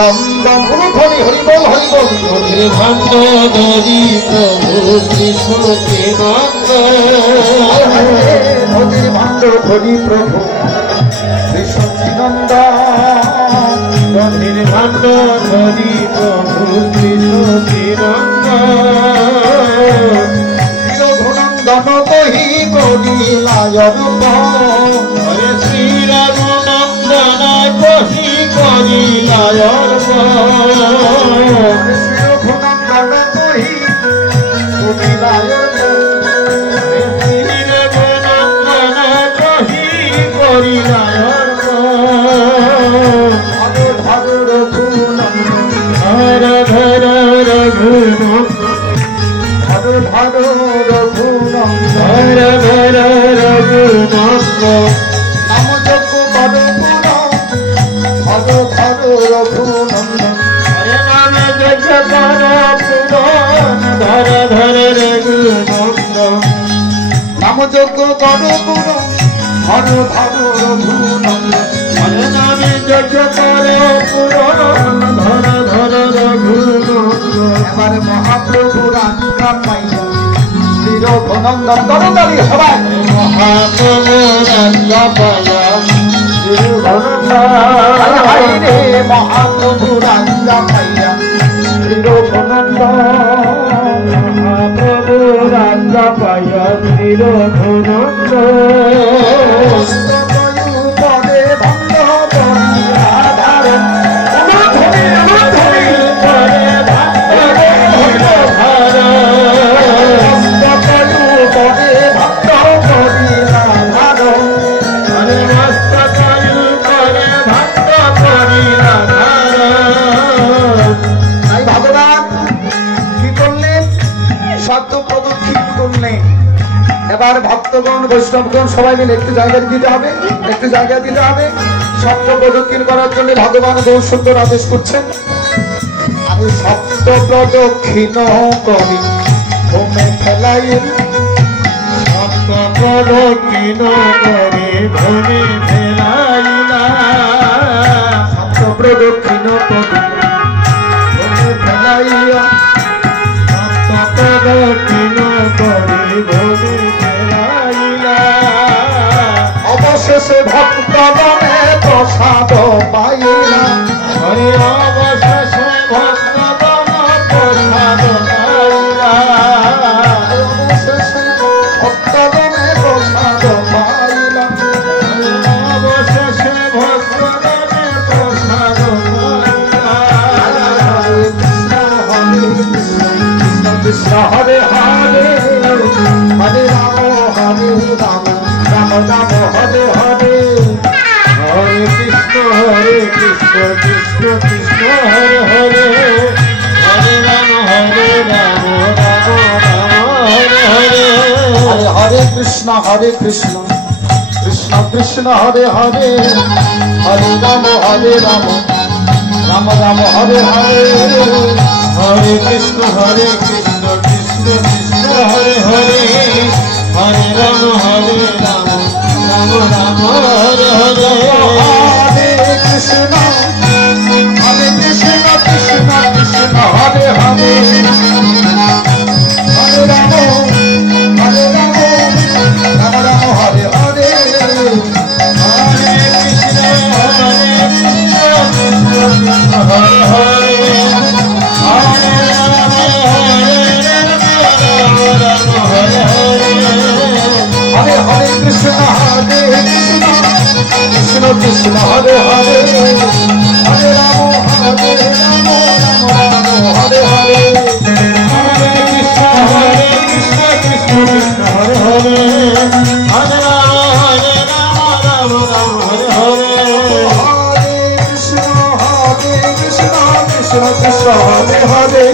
Bomb bomb ধ্বনি হরি বল নদীর ভাণ্ড ধরি প্রভু কৃষ্ণ নদীর ভাণ্ড ধরি প্রভু কৃষ্ণ নদীর ভাণ্ড ধরি প্রভু কৃষ্ণ রঘুনন্দন কহি করিলায়ন হরে শ্রী রঘুনন্দন কহি করিলায়ন শ্রী রঘুনন্দন কহি করিলায়ন শ্রী রঘুনন্দন কহি করিলায়ন ধর রঘুনন্দন ধর ধর রঘুনন্দন ধর ধর রঘুনন্দন নাম যজ্ঞ বড় পুরাণ ধর ধর রঘুনন্দন হরে নাম যজ্ঞ বড় পুরাণ ধর ধর রঘুনন্দন নাম যজ্ঞ বড় পুরাণ ধর ধর রঘুনন্দন হরে নাম যজ্ঞ বড় পুরাণ ধর ধর রঘুনন্দন এবার মহাপ্রভুর আজ্ঞা পাইয়া শ্রী রঘুনন্দন করতালি সবাই মহাপ্রভুর আজ্ঞা পাইয়া শ্রী রঘুনন্দন রে মহাপ্রভুর আজ্ঞা পাইয়া শ্রী রঘুনন্দন মহাপ্রভুর আজ্ঞা পাইয়া শ্রী রঘুনন্দন পদে ভঙ্গ করিয়া ধারণ এবার ভক্তগণ বৈষ্ণবগণ সবাই মিলে একটু জায়গা দিতে হবে সপ্ত প্রদক্ষিণ করার জন্য ভগবান বহু সুন্দর আদেশ করছেন আমি সপ্ত প্রদক্ষিণ করি ভূমে ফেলাই সপ্ত প্রদক্ষিণ করি ভূমে ফেলাইলা সপ্ত প্রদক্ষিণ করি ভূমে ফেলাইয়া সপ্ত প্রদক্ষিণ করি ভূমে অবশেষে ভক্তগণে প্রসাদ পাইলা হরে অবশেষে ভক্তগণ প্রসাদ পাইলা অবশেষে ভক্তগণে প্রসাদ পাইলা অবশেষে ভক্তগণে প্রসাদ পাইলা কৃষ্ণ হরে হরে হরে রাম হরে Ram Ram Ram Hare Hare Hare Krishna Krishna Krishna Hare Hare Hare Ram Ram Ram Hare Hare Hare Krishna Krishna Krishna Hare Hare Hare Ram Ram Ram Hare Hare Hare Krishna Krishna Krishna Hare Hare Hare Ram Ram Ram Hare Hare Hare Krishna Krishna Krishna Hare Hare Hare Ram Ram Ram Hare Hare Hare Krishna Hare Hare Hare Ram Hare Hare Hare Hare Krishna Krishna Krishna Hare Hare Hare Ram Ram Ram Hare Hare Hare Krishna Krishna Krishna Hare Hare Hare Ram Ram Ram Hare Hare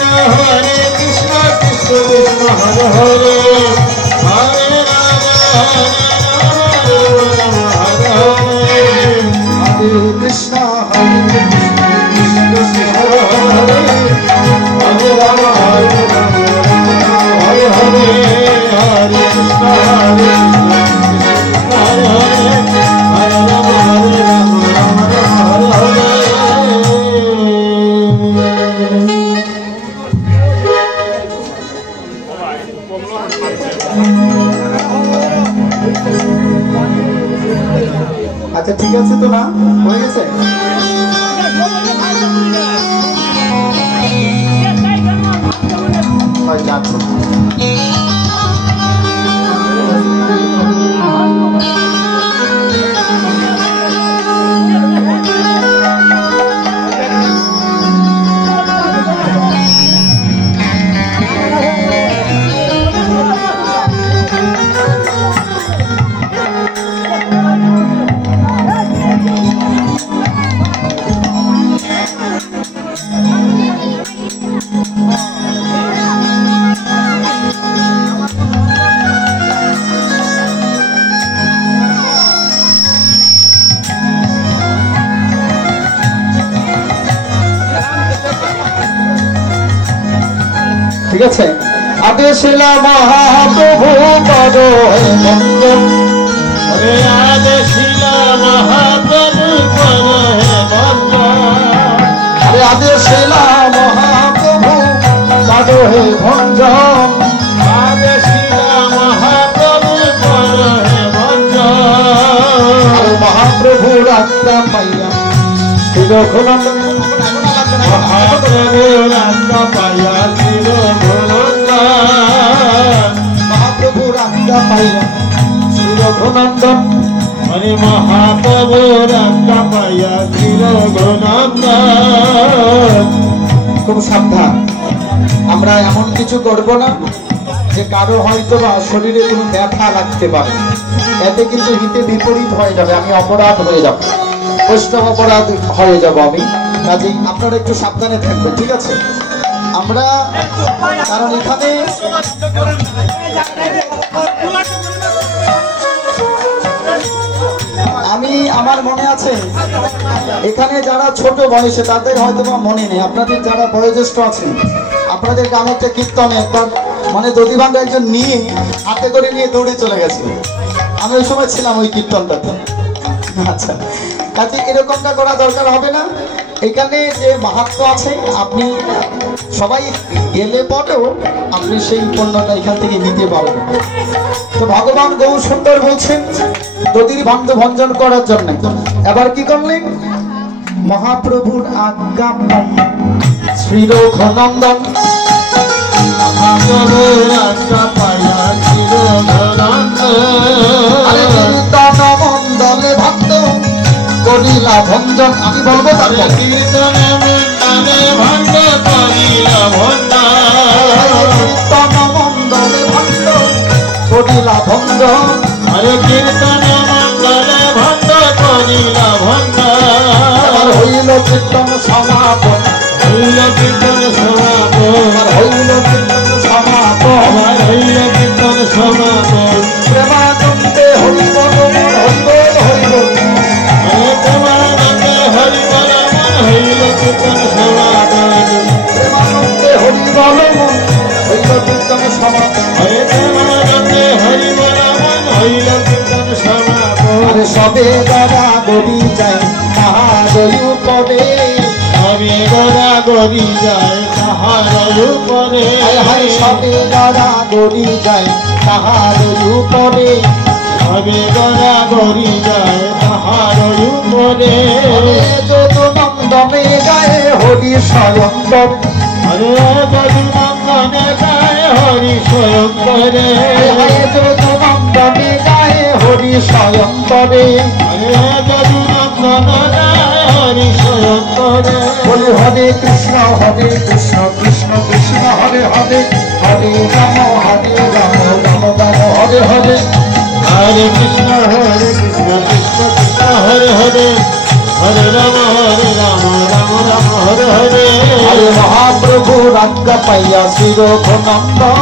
Hare Krishna Krishna Krishna Hare Hare Hare Hare Hare Hare আচ্ছা ঠিক আছে তো না হয়ে গেছে ঠিক আছে আদেশিলা মহাপ্রভু পদ বন্দন হরে আদেশিলা মহাপ্রভু পদ বন্দন হরে আদেশিলা মহাপ্রভু পদ হে ভঞ্জন আদেশিলা মহাপ্রভু পদ হে হরে বন্দন মহাপ্রভুর আজ্ঞা পাইয়া শ্রী রঘুনন্দন মহাপ্রভুর আজ্ঞা পাইয়া শ্রী রঘুনন্দন মহাপ্রভুর আজ্ঞা পাইয়া শ্রী রঘুনন্দন হরে মহাপ্রভুর আজ্ঞা পাইয়া শ্রী রঘুনন্দন। খুব সাবধান আমরা এমন কিছু করব না যে কারো হয়তো বা শরীরে কোনো ব্যথা লাগতে পারে এতে কিন্তু হিতে বিপরীত হয়ে যাবে আমি অপরাধ হয়ে যাব বৈষ্ণব অপরাধ হয়ে যাব আমি কাজেই আপনারা একটু সাবধানে থাকবেন ঠিক আছে আমরা কারণ এখানে আমি আমার মনে আছে এখানে যারা ছোট বয়সে তাদের হয়তো বা মনে নেই আপনাদের যারা বয়োজ্যেষ্ঠ আছেন আপনাদের গ্রামে একটা কীর্তনে একবার মানে দধিভাঙ্গা একজন নিয়ে হাতে করে নিয়ে দৌড়ে চলে গেছে আমি ওই সময় ছিলাম ওই কীর্তনটাতে আচ্ছা কাজে এরকমটা করা দরকার হবে না এখানে যে মাহাত্ম্য আছে আপনি সবাই গেলে পরেও আপনি সেই পণ্যটা এখান থেকে নিতে পারবেন তো ভগবান গৌ সুন্দর বলছেন দধির ভাঙ্গ ভঞ্জন করার জন্য এবার কি করলেন মহাপ্রভুর আজ্ঞা শ্রী রঘুনন্দন মহাপ্রভুর আজ্ঞা পাইয়া শ্রী রঘুনন্দন মন্ডলে ভক্ত করিলা ভঞ্জন আমি বলবো তারপর কীর্তনে মন্ডলে ভক্ত করিলা ভঞ্জন কীর্তন মন্ডলে ভক্ত করিলা ভঞ্জন হরে কীর্তনে মন্ডলে ভক্ত করিলা ভঞ্জন হইল কীর্তন সমাপন হইল কীর্তন সমাপন হইল কীর্তন সমাপন হইল কীর্তন সমাপন প্রেমানন্দে হরিব হরিব হরিব হরে প্রেমানন্দে হরি বল মন হইল কীর্তন সমাপন প্রেমানন্দে হরিব হইল কীর্তন সমাপন হরে প্রেমানন্দে হরি বল মন হইল কীর্তন সমাপন সবে দাদা গড়ি যায় মহাদয়ু পদে আমি গড়া গড়ি যায় তাহার উপরে সবে দাদা গড়ি যায় মহাদয়ু পদে আমি গড়া গড়ি যায় তাহার উপরে যত নন্দনে গায়ে হরি স্বয়ং হরে যদু নন্দনে গায়ে হরি স্বয়ং করে যত নন্দনে গায়ে হরি স্বয়ং করে হরে যদু নন্দন গায়ে হরি স্বয়ং করে বলি হরে কৃষ্ণ কৃষ্ণ কৃষ্ণ হরে হরে হরে রাম রাম রাম হরে হরে হরে কৃষ্ণ কৃষ্ণ কৃষ্ণ হরে হরে হরে রাম রাম রাম হরে হরে হরে মহাপ্রভু আজ্ঞা পাইয়া শ্রী রঘুনন্দন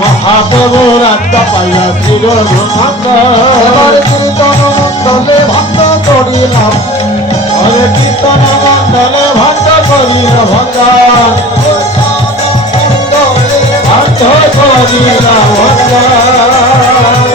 মহাপ্রভু আজ্ঞা পাইয়া শ্রী এবার রঘুনন্দন কীর্তন মন্ডলে ভক্ত করিলাম হরে কীর্তন মন্ডলে ভক্ত করিল ভগবান ভক্ত করিল ভগবান